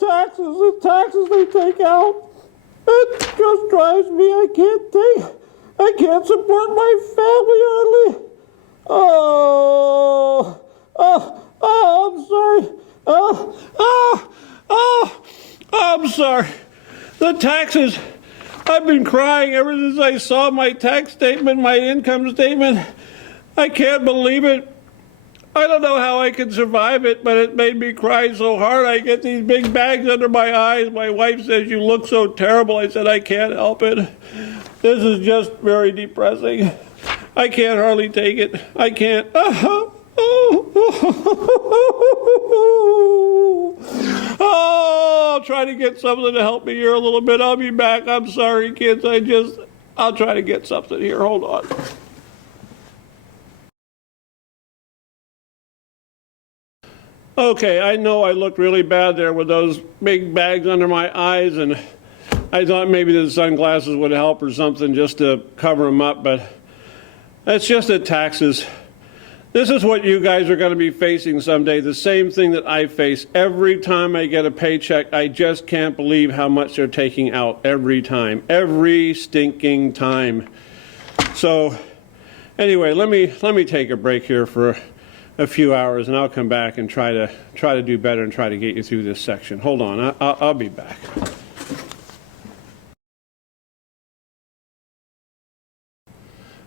the taxes they take out. It just drives me. I can't support my family hardly. I'm sorry. I'm sorry. The taxes, I've been crying ever since I saw my tax statement, my income statement. I can't believe it. I don't know how I can survive it, but it made me cry so hard. I get these big bags under my eyes. My wife says, you look so terrible. I said, I can't help it. This is just very depressing. I can't hardly take it. I can't. Oh, I'll try to get something to help me here a little bit. I'll be back. I'm sorry, kids. I'll try to get something here. Hold on. Okay, I know I looked really bad there with those big bags under my eyes, and I thought maybe the sunglasses would help or something just to cover them up, but that's just the taxes. This is what you guys are going to be facing someday, the same thing that I face. Every time I get a paycheck, I just can't believe how much they're taking out every time, every stinking time. So anyway, let me take a break here for a few hours, and I'll come back and try to do better and try to get you through this section. Hold on, I'll be back.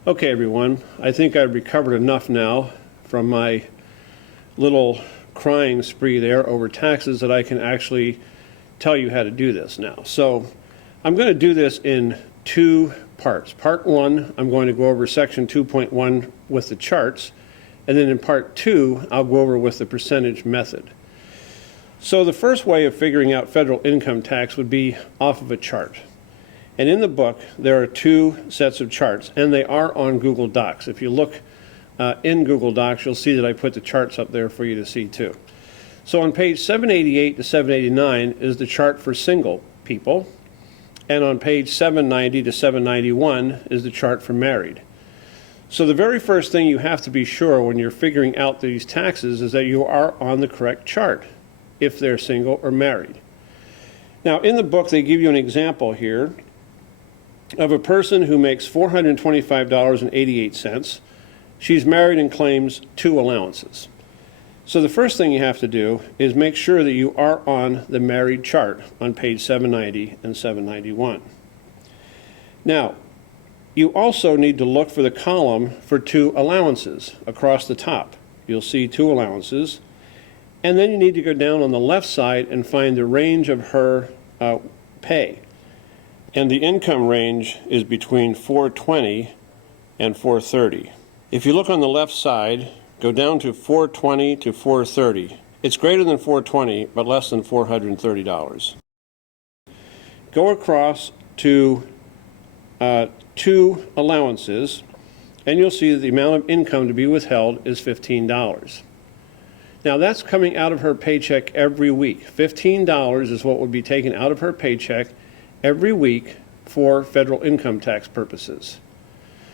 Okay, everyone, I think I've recovered enough now from my little crying spree there over taxes that I can actually tell you how to do this now. So I'm going to do this in two parts. Part one, I'm going to go over section 2.1 with the charts, and then in part two, I'll go over with the percentage method. So the first way of figuring out federal income tax would be off of a chart. And in the book, there are two sets of charts, and they are on Google Docs. If you look in Google Docs, you'll see that I put the charts up there for you to see too. So on page 788 to 789 is the chart for single people, and on page 790 to 791 is the chart for married. So the very first thing you have to be sure when you're figuring out these taxes is that you are on the correct chart, if they're single or married. Now in the book, they give you an example here of a person who makes $425.88. She's married and claims 2 allowances. So the first thing you have to do is make sure that you are on the married chart on page 790 and 791. Now, you also need to look for the column for 2 allowances across the top. You'll see 2 allowances, and then you need to go down on the left side and find the range of her pay. And the income range is between $420 and $430. If you look on the left side, go down to $420 to $430. It's greater than $420, but less than $430. Go across to 2 allowances, and you'll see that the amount of income to be withheld is $15. Now that's coming out of her paycheck every week. $15 is what would be taken out of her paycheck every week for federal income tax purposes.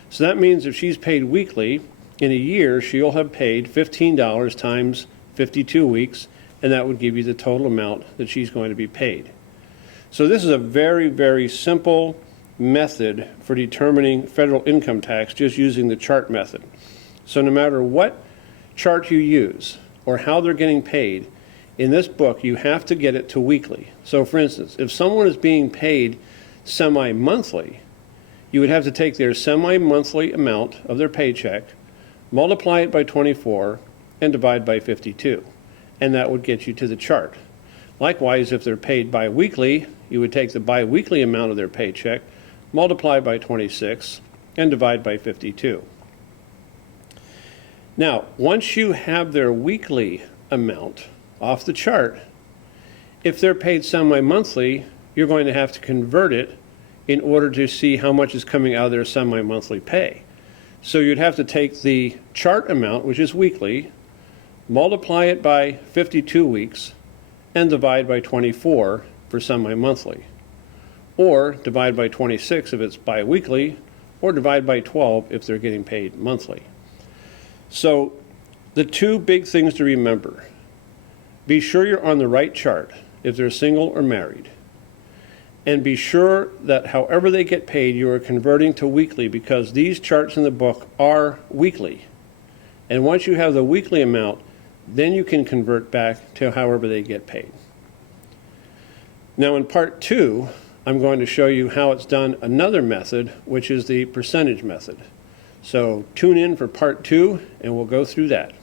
So that means if she's paid weekly, in a year she'll have paid $15 times 52 weeks, and that would give you the total amount that she's going to be paid. So this is a very, very simple method for determining federal income tax just using the chart method. So no matter what chart you use or how they're getting paid, in this book you have to get it to weekly. So for instance, if someone is being paid semi-monthly, you would have to take their semi-monthly amount of their paycheck, multiply it by 24, and divide by 52. And that would get you to the chart. Likewise, if they're paid bi-weekly, you would take the bi-weekly amount of their paycheck, multiply by 26, and divide by 52. Now, once you have their weekly amount off the chart, if they're paid semi-monthly, you're going to have to convert it in order to see how much is coming out of their semi-monthly pay. So you'd have to take the chart amount, which is weekly, multiply it by 52 weeks, and divide by 24 for semi-monthly. Or divide by 26 if it's bi-weekly, or divide by 12 if they're getting paid monthly. So the two big things to remember: be sure you're on the right chart. if they're single or married. And be sure that however they get paid, you are converting to weekly, because these charts in the book are weekly. And once you have the weekly amount, then you can convert back to however they get paid. Now in part 2, I'm going to show you how it's done another method, which is the percentage method. So tune in for part 2 and we'll go through that.